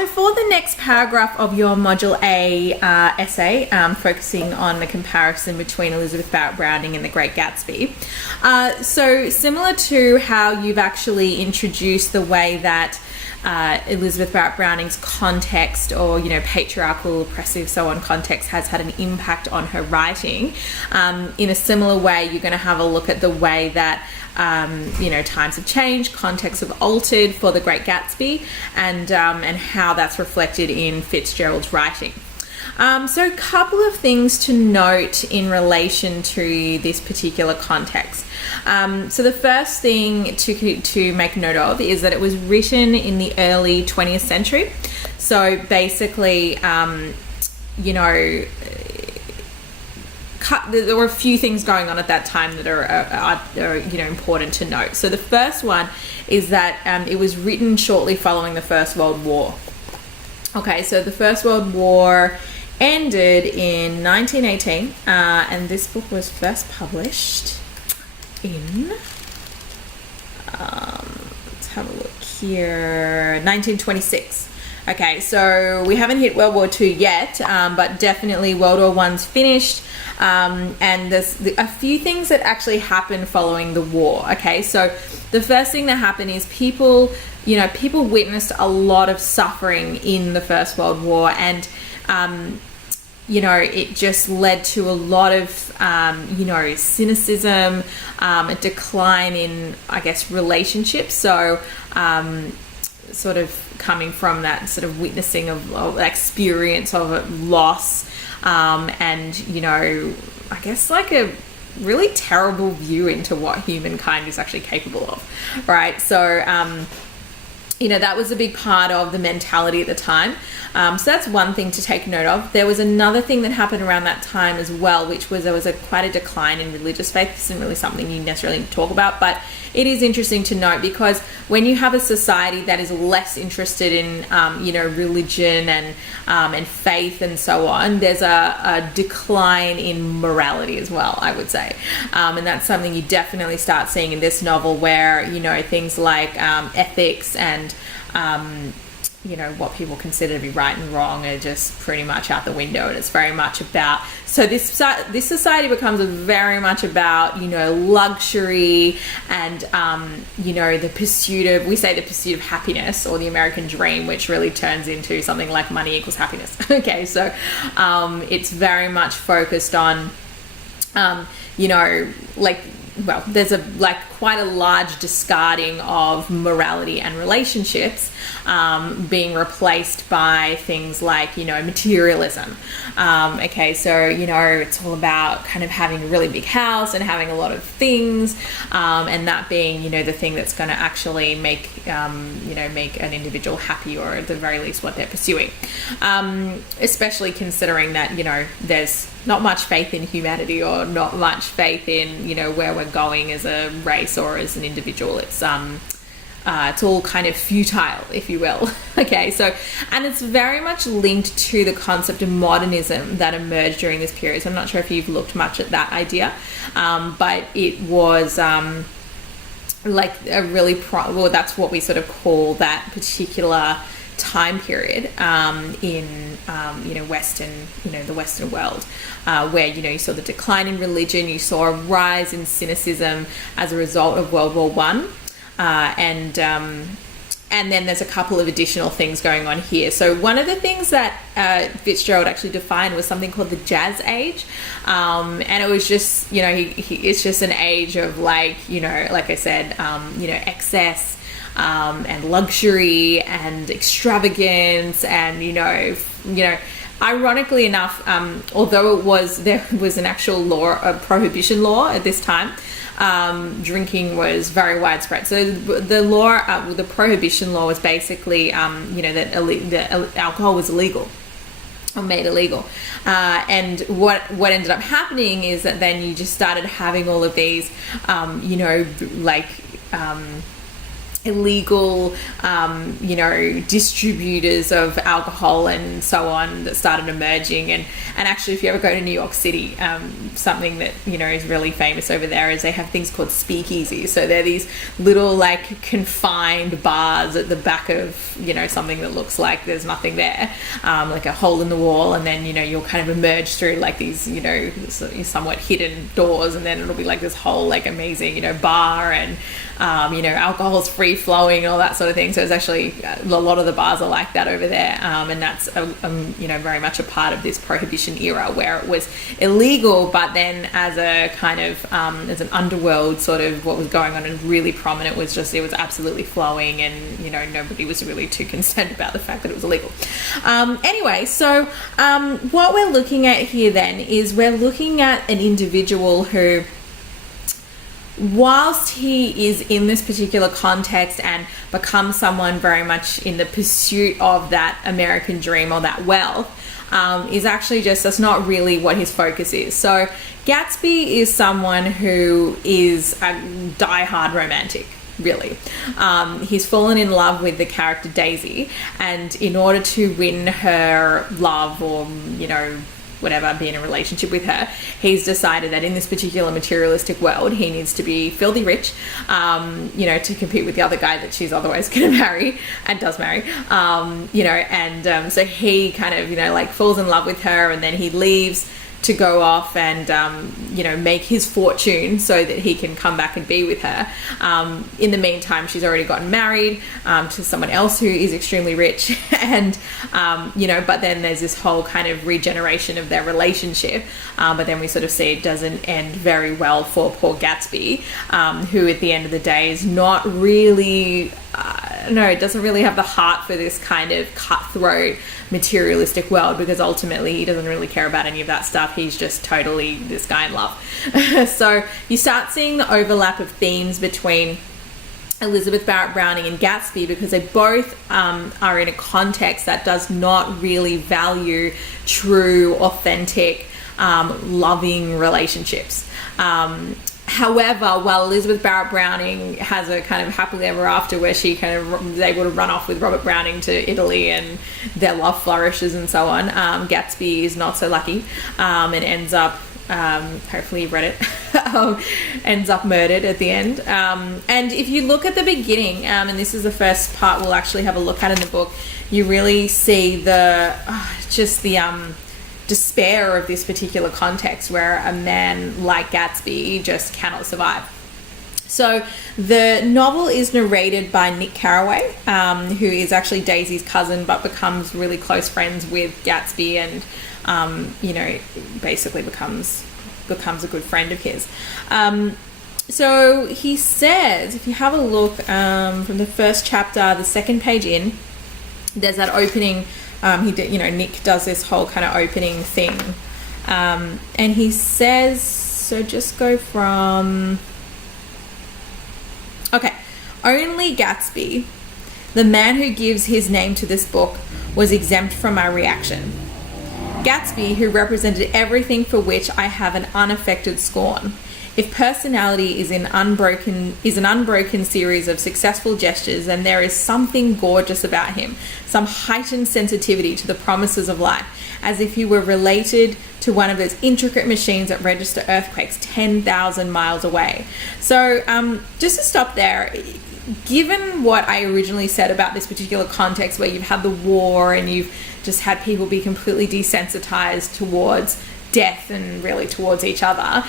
So for the next paragraph of your Module A essay, focusing on the comparison between Elizabeth Barrett Browning and The Great Gatsby. So similar to how you've actually introduced the way that Elizabeth Barrett Browning's context, or patriarchal, oppressive, so on context has had an impact on her writing. In a similar way, you're going to have a look at the way that times have changed, contexts have altered for The Great Gatsby, and how that's reflected in Fitzgerald's writing. So a couple of things to note in relation to this particular context. So the first thing to make note of is that it was written in the early 20th century. So basically, there were a few things going on at that time that are important to note. So the first one is that it was written shortly following the First World War. Okay, so the First World War ended in 1918, and this book was first published in, let's have a look here, 1926. Okay, so we haven't hit World War II yet, but definitely World War I's finished, and there's a few things that actually happened following the war. Okay, so the first thing that happened is people witnessed a lot of suffering in the First World War, and it just led to a lot of, cynicism, a decline in, I guess, relationships. So, sort of coming from that sort of witnessing of experience of loss, and, I guess like a really terrible view into what humankind is actually capable of, right? So, that was a big part of the mentality at the time. So that's one thing to take note of. There was another thing that happened around that time as well, which was there was quite a decline in religious faith. This isn't really something you necessarily talk about, but it is interesting to note, because when you have a society that is less interested in, religion and faith and so on, there's a decline in morality as well, I would say. And that's something you definitely start seeing in this novel, where, things like ethics and what people consider to be right and wrong are just pretty much out the window. And it's very much about, so this society becomes very much about, luxury and, the pursuit of happiness, or the American dream, which really turns into something like money equals happiness. Okay, so it's very much focused on, there's quite a large discarding of morality and relationships, being replaced by things like, materialism. Okay, so, it's all about kind of having a really big house and having a lot of things, and that being, the thing that's going to actually make an individual happy, or at the very least what they're pursuing. Especially considering that, there's not much faith in humanity, or not much faith in, where we're going as a race or as an individual. It's all kind of futile, if you will. Okay, so, and it's very much linked to the concept of modernism that emerged during this period. So I'm not sure if you've looked much at that idea, but it was like a really that's what we sort of call that particular time period in the Western world, where you saw the decline in religion, you saw a rise in cynicism as a result of World War One, and then there's a couple of additional things going on here. So one of the things that Fitzgerald actually defined was something called the Jazz Age, and it was just it's just an age of like I said, excess. And luxury and extravagance, and ironically enough, although there was an actual law, a prohibition law at this time, drinking was very widespread. So the law, the prohibition law was basically that alcohol was illegal, or made illegal, and what ended up happening is that then you just started having all of these illegal, distributors of alcohol and so on that started emerging. And actually, if you ever go to New York City, something that, is really famous over there is they have things called speakeasies. So they're these little like confined bars at the back of, something that looks like there's nothing there, like a hole in the wall. And then, you'll kind of emerge through like these, somewhat hidden doors. And then it'll be like this whole like amazing, bar, and, alcohol's free flowing and all that sort of thing. So it's actually a lot of the bars are like that over there, and that's very much a part of this prohibition era where it was illegal, but then as a kind of as an underworld sort of what was going on and really prominent was just it was absolutely flowing, and nobody was really too concerned about the fact that it was illegal. Anyway, so what we're looking at here then is we're looking at an individual who, whilst he is in this particular context and becomes someone very much in the pursuit of that American dream or that wealth, is actually that's not really what his focus is. So Gatsby is someone who is a diehard romantic, really. He's fallen in love with the character Daisy, and in order to win her love or, whatever, be in a relationship with her, he's decided that in this particular materialistic world, he needs to be filthy rich, to compete with the other guy that she's otherwise going to marry and does marry, so he kind of, falls in love with her, and then he leaves to go off and, make his fortune so that he can come back and be with her. In the meantime, she's already gotten married to someone else who is extremely rich. And, but then there's this whole kind of regeneration of their relationship. But then we sort of see it doesn't end very well for poor Gatsby, who at the end of the day is not really... it doesn't really have the heart for this kind of cutthroat materialistic world, because ultimately he doesn't really care about any of that stuff. He's just totally this guy in love. So you start seeing the overlap of themes between Elizabeth Barrett Browning and Gatsby, because they both are in a context that does not really value true, authentic, loving relationships. However, while Elizabeth Barrett Browning has a kind of happily ever after where she kind of is able to run off with Robert Browning to Italy and their love flourishes and so on, Gatsby is not so lucky, and ends up, hopefully you've read it, ends up murdered at the end. And if you look at the beginning, and this is the first part we'll actually have a look at in the book, you really see the despair of this particular context where a man like Gatsby just cannot survive. So the novel is narrated by Nick Carraway, who is actually Daisy's cousin but becomes really close friends with Gatsby and basically becomes a good friend of his. So he says, if you have a look from the first chapter, the second page in, there's that opening. Nick does this whole kind of opening thing, and he says, so just go from, okay, only Gatsby, the man who gives his name to this book, was exempt from my reaction. Gatsby, who represented everything for which I have an unaffected scorn. If personality is an unbroken series of successful gestures, then there is something gorgeous about him, some heightened sensitivity to the promises of life, as if he were related to one of those intricate machines that register earthquakes 10,000 miles away. So just to stop there, given what I originally said about this particular context where you've had the war and you've just had people be completely desensitized towards death and really towards each other,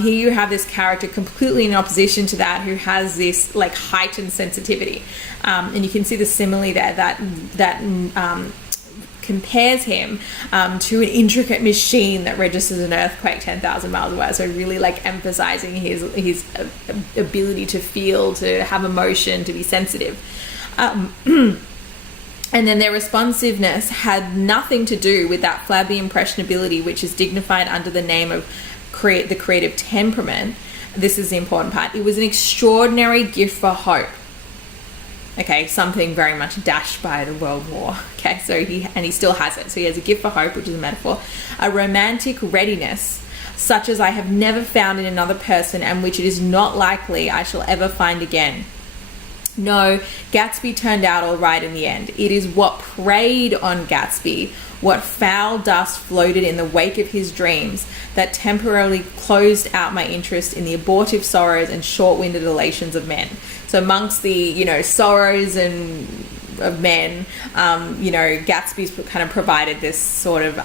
here you have this character completely in opposition to that, who has this like heightened sensitivity, and you can see the simile there that compares him to an intricate machine that registers an earthquake 10,000 miles away. So really like emphasizing his ability to feel, to have emotion, to be sensitive. And then their responsiveness had nothing to do with that flabby impressionability, which is dignified under the name of the creative temperament. This is the important part. It was an extraordinary gift for hope. Okay, something very much dashed by the World War. Okay, so he still has it. So he has a gift for hope, which is a metaphor, a romantic readiness such as I have never found in another person, and which it is not likely I shall ever find again. No, Gatsby turned out all right in the end. It is what preyed on Gatsby, what foul dust floated in the wake of his dreams, that temporarily closed out my interest in the abortive sorrows and short-winded elations of men. So amongst the, sorrows and of men, Gatsby's kind of provided this sort of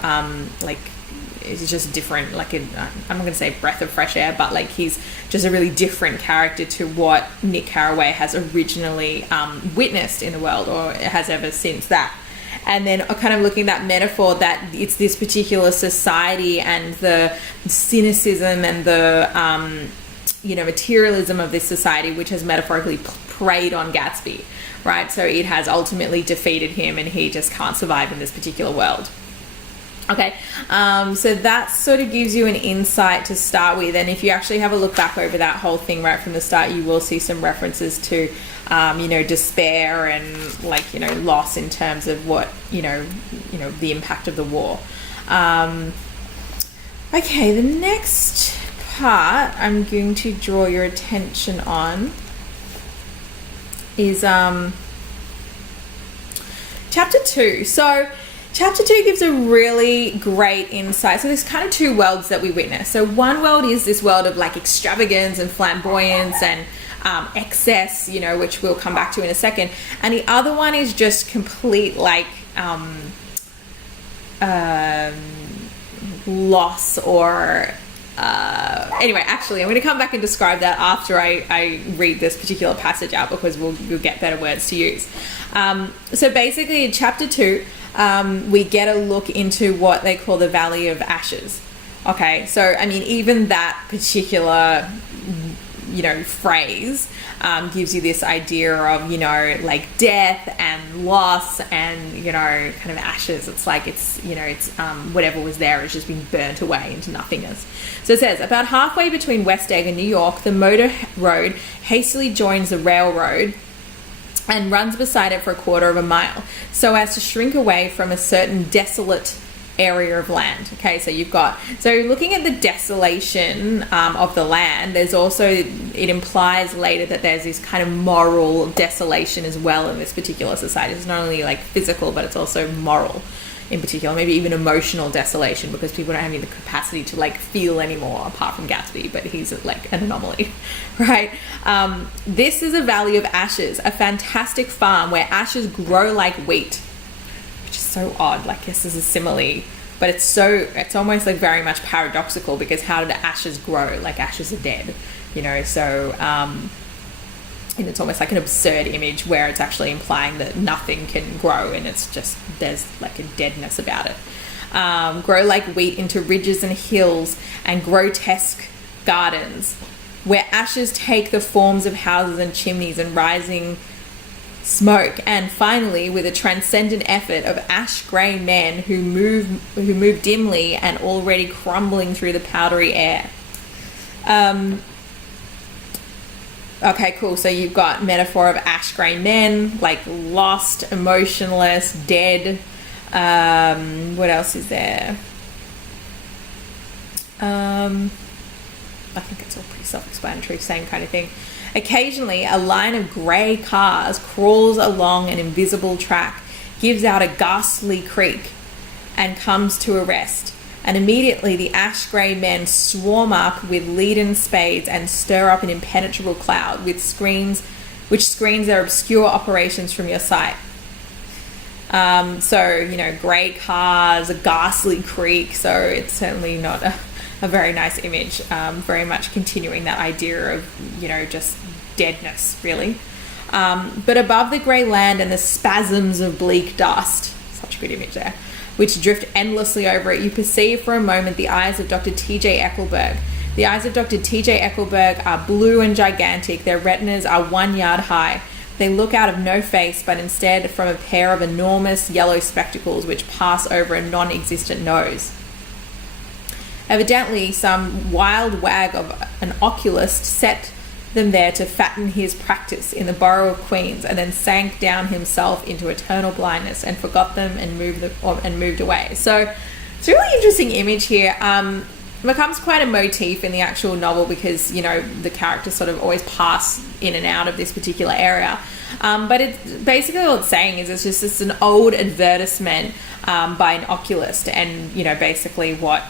it's just different, I'm not going to say breath of fresh air, but he's just a really different character to what Nick Carraway has originally witnessed in the world, or has ever since that. And then kind of looking at that metaphor that it's this particular society and the cynicism and the materialism of this society which has metaphorically preyed on Gatsby, right? So it has ultimately defeated him and he just can't survive in this particular world. Okay, so that sort of gives you an insight to start with, and if you actually have a look back over that whole thing right from the start, you will see some references to, despair and loss in terms of what the impact of the war. Okay, the next part I'm going to draw your attention on is chapter 2. So chapter 2 gives a really great insight. So there's kind of two worlds that we witness. So one world is this world of extravagance and flamboyance and excess, which we'll come back to in a second. And the other one is just complete loss or anyway, actually I'm going to come back and describe that after I read this particular passage out, because we'll get better words to use. So basically in chapter 2, we get a look into what they call the Valley of Ashes. Okay, so even that particular phrase gives you this idea of death and loss and kind of ashes. It's it's whatever was there has just been burnt away into nothingness. So it says, about halfway between West Egg and New York, the motor road hastily joins the railroad and runs beside it for a quarter of a mile, so as to shrink away from a certain desolate area of land. Okay, so looking at the desolation of the land, there's also, it implies later that there's this kind of moral desolation as well in this particular society. It's not only physical, but it's also moral in particular, maybe even emotional desolation, because people don't have any capacity to feel anymore apart from Gatsby, but he's an anomaly, right? This is a valley of ashes, a fantastic farm where ashes grow like wheat, which is so odd. This is a simile, but it's almost very much paradoxical, because how do the ashes grow? Ashes are dead, so and it's almost an absurd image where it's actually implying that nothing can grow, and it's just, there's a deadness about it. Grow like wheat into ridges and hills and grotesque gardens, where ashes take the forms of houses and chimneys and rising smoke, and finally with a transcendent effort of ash-grey men who move dimly and already crumbling through the powdery air. Okay, cool. So you've got metaphor of ash-grey men, lost, emotionless, dead. What else is there? I think it's all pretty self-explanatory, same kind of thing. Occasionally, a line of grey cars crawls along an invisible track, gives out a ghastly creak, and comes to a rest. And immediately the ash-grey men swarm up with leaden spades and stir up an impenetrable cloud which screens their obscure operations from your sight. Grey cars, a ghastly creak, so it's certainly not a very nice image, very much continuing that idea of, just deadness, really. But above the grey land and the spasms of bleak dust, such a good image there, which drift endlessly over it, you perceive for a moment the eyes of Dr. T.J. Eckelberg. The eyes of Dr. T.J. Eckelberg are blue and gigantic. Their retinas are 1 yard high. They look out of no face, but instead from a pair of enormous yellow spectacles which pass over a non-existent nose. Evidently, some wild wag of an oculist set them there to fatten his practice in the borough of Queens, and then sank down himself into eternal blindness and forgot them and moved away. So it's a really interesting image here. It becomes quite a motif in the actual novel, because the characters sort of always pass in and out of this particular area. But it's basically what it's saying is it's an old advertisement by an oculist, and basically what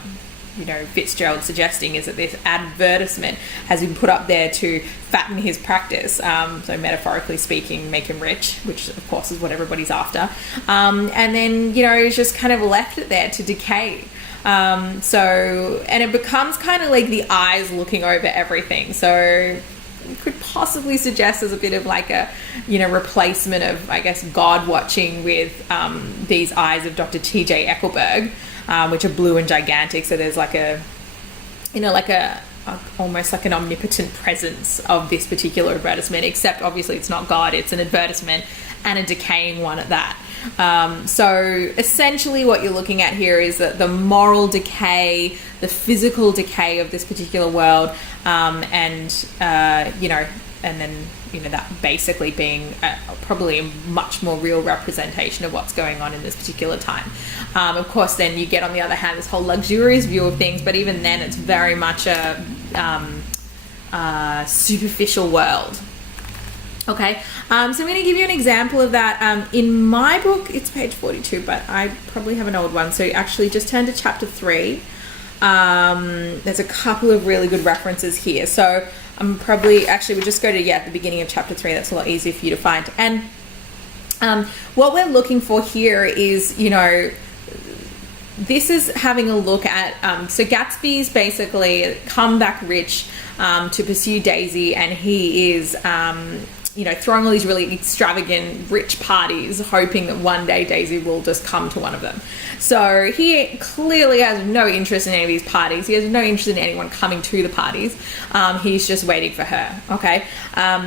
Fitzgerald's suggesting is that this advertisement has been put up there to fatten his practice, so metaphorically speaking, make him rich, which of course is what everybody's after, and then he's just kind of left it there to decay. And it becomes kind of like the eyes looking over everything. So you could possibly suggest as a bit of like a replacement of, I guess, God watching with these eyes of Dr. T.J. Eckelberg, which are blue and gigantic. So there's like a almost like an omnipotent presence of this particular advertisement, except obviously it's not God, it's an advertisement, and a decaying one at that. So essentially what you're looking at here is that the moral decay, the physical decay of this particular world, and then that basically being probably a much more real representation of what's going on in this particular time. Of course, then you get on the other hand this whole luxurious view of things, but even then it's very much a superficial world. Okay, so I'm going to give you an example of that. In my book, it's page 42, but I probably have an old one. So actually just turn to chapter 3. There's a couple of really good references here. So we'll just go to, the beginning of chapter 3. That's a lot easier for you to find. And what we're looking for here is, this is having a look at, so Gatsby's basically come back rich to pursue Daisy, and he is, throwing all these really extravagant, rich parties, hoping that one day Daisy will just come to one of them. So he clearly has no interest in any of these parties. He has no interest in anyone coming to the parties. He's just waiting for her. Okay.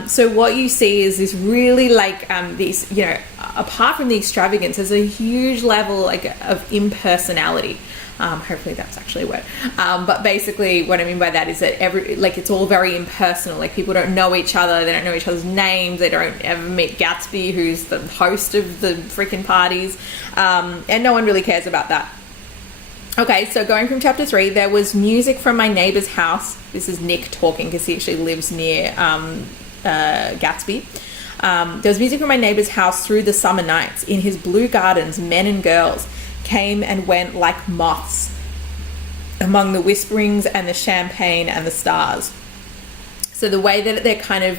So what you see is this really these, apart from the extravagance, there's a huge level of impersonality. Hopefully that's actually a word. But basically what I mean by that is that it's all very impersonal. Like, people don't know each other. They don't know each other's names. They don't ever meet Gatsby, who's the host of the freaking parties. And no one really cares about that. Okay, so going from chapter 3, there was music from my neighbor's house. This is Nick talking because he actually lives near Gatsby. There was music from my neighbor's house through the summer nights. In his blue gardens, men and girls came and went like moths among the whisperings and the champagne and the stars. So the way that they're kind of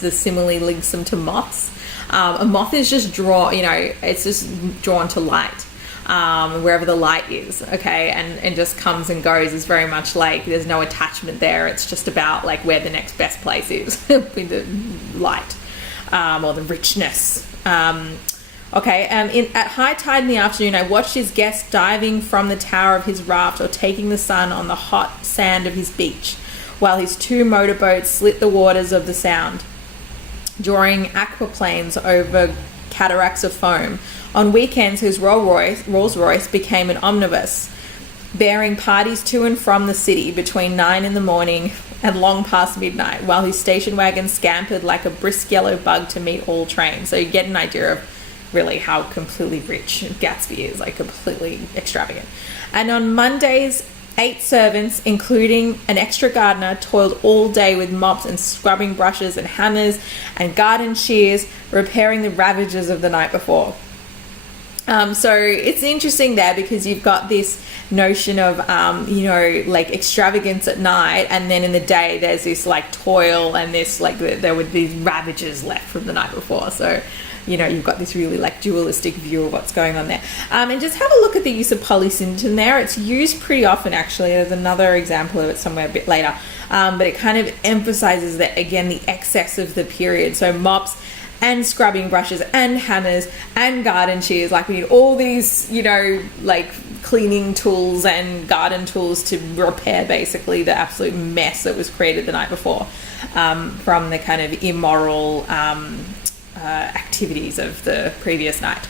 the simile links them to moths. A moth is just it's just drawn to light, wherever the light is, okay, and just comes and goes. Is very much like there's no attachment there. It's just about like where the next best place is with the light, or the richness. Okay, at high tide in the afternoon, I watched his guest diving from the tower of his raft or taking the sun on the hot sand of his beach, while his 2 motorboats slit the waters of the sound, drawing aquaplanes over cataracts of foam. On weekends, his Rolls Royce became an omnibus, bearing parties to and from the city between 9 in the morning and long past midnight, while his station wagon scampered like a brisk yellow bug to meet all trains. So you get an idea of really how completely rich Gatsby is, like completely extravagant. And on Mondays, 8 servants, including an extra gardener, toiled all day with mops and scrubbing brushes and hammers and garden shears, repairing the ravages of the night before. So it's interesting there because you've got this notion of, extravagance at night, and then in the day there's this like toil and this there would be ravages left from the night before. So you've got this really like dualistic view of what's going on there. And just have a look at the use of polysyndeton there. It's used pretty often, actually. There's another example of it somewhere a bit later. But it kind of emphasizes that, again, the excess of the period. So mops and scrubbing brushes and hammers and garden shears. Like, we need all these, cleaning tools and garden tools to repair basically the absolute mess that was created the night before from the kind of immoral activities of the previous night.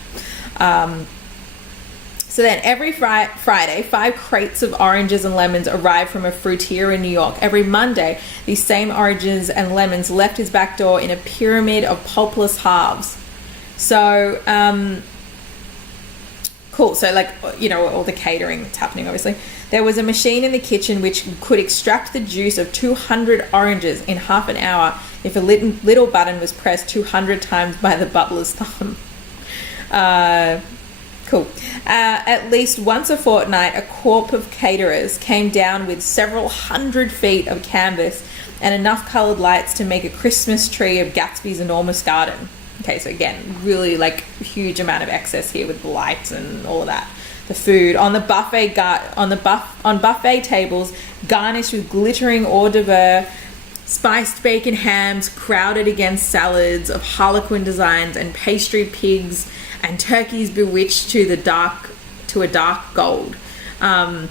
So then every Friday, 5 crates of oranges and lemons arrived from a fruitier in New York. Every Monday, these same oranges and lemons left his back door in a pyramid of pulpless halves. So Cool. So, like, you know, all the catering that's happening, obviously. There was a machine in the kitchen which could extract the juice of 200 oranges in half an hour if a little button was pressed 200 times by the butler's thumb. Cool. At least once a fortnight, a corps of caterers came down with several hundred feet of canvas and enough coloured lights to make a Christmas tree of Gatsby's enormous garden. Okay, so again, really like huge amount of excess here with the lights and all of that. The food on the buffet on buffet tables, garnished with glittering hors d'oeuvre, spiced bacon hams crowded against salads of harlequin designs and pastry pigs and turkeys bewitched to a dark gold. So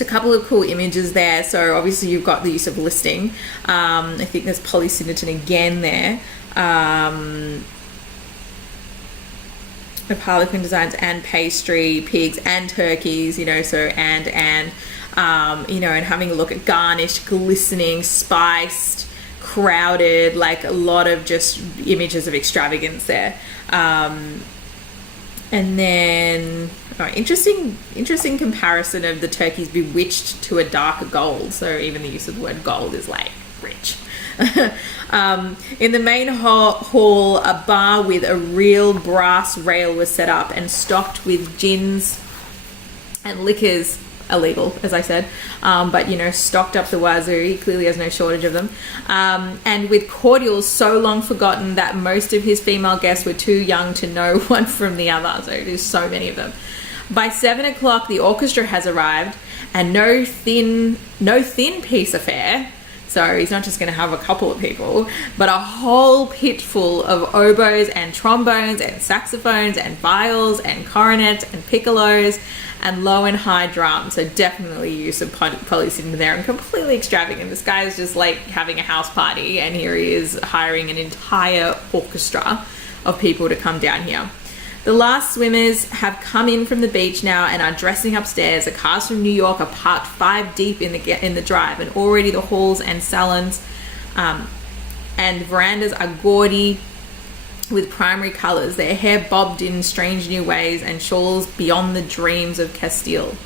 a couple of cool images there. So obviously you've got the use of listing. I think there's polysyndeton again there. Of harlequin designs and pastry pigs and turkeys, you know, so and you know, and having a look at garnished, glistening, spiced, crowded, like a lot of just images of extravagance there. And then interesting comparison of the turkeys bewitched to a dark gold. So even the use of the word gold is like rich. In the main hall, a bar with a real brass rail was set up and stocked with gins and liquors, illegal, as I said, but, you know, stocked up the wazoo. He clearly has no shortage of them. And with cordials so long forgotten that most of his female guests were too young to know one from the other. So there's so many of them. By 7 o'clock, the orchestra has arrived, and no thin piece affair. So he's not just going to have a couple of people, but a whole pit full of oboes and trombones and saxophones and viols and cornets and piccolos and low and high drums. So definitely use of polysyndeton there, and completely extravagant. This guy is just like having a house party, and here he is hiring an entire orchestra of people to come down here. The last swimmers have come in from the beach now and are dressing upstairs. The cars from New York are parked 5 deep in the drive, and already the halls and salons and verandas are gaudy with primary colours, their hair bobbed in strange new ways and shawls beyond the dreams of Castile.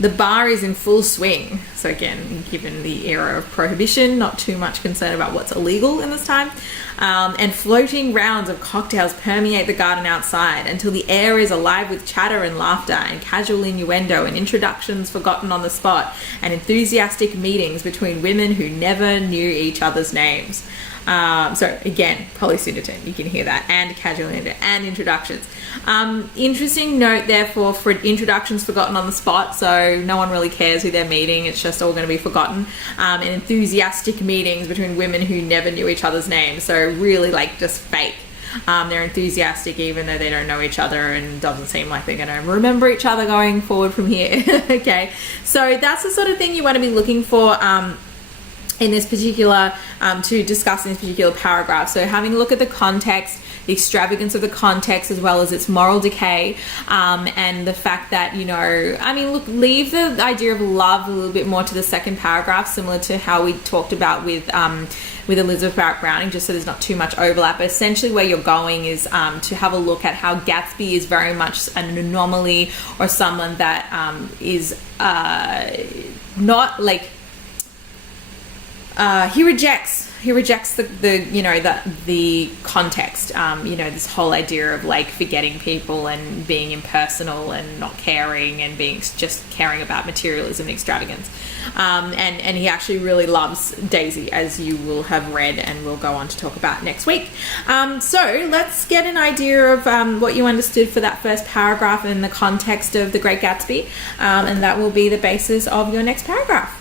The bar is in full swing. So again, given the era of prohibition, not too much concern about what's illegal in this time. And floating rounds of cocktails permeate the garden outside until the air is alive with chatter and laughter and casual innuendo and introductions forgotten on the spot and enthusiastic meetings between women who never knew each other's names. So again, polysyndeton, you can hear that, and casual and introductions. Interesting note therefore for introductions forgotten on the spot, so no one really cares who they're meeting, it's just all going to be forgotten. And enthusiastic meetings between women who never knew each other's names, so really like just fake. They're enthusiastic even though they don't know each other, and doesn't seem like they're going to remember each other going forward from here. Okay, so that's the sort of thing you want to be looking for in this particular, to discuss in this particular paragraph. So having a look at the context, the extravagance of the context, as well as its moral decay, and the fact that, you know, I mean, look, leave the idea of love a little bit more to the second paragraph, similar to how we talked about with Elizabeth Barrett Browning, just so there's not too much overlap. But essentially where you're going is to have a look at how Gatsby is very much an anomaly, or someone that is not like, he rejects the context, you know, this whole idea of like forgetting people and being impersonal and not caring and being just caring about materialism and extravagance. And he actually really loves Daisy, as you will have read and we'll go on to talk about next week. So let's get an idea of what you understood for that first paragraph in the context of The Great Gatsby, and that will be the basis of your next paragraph.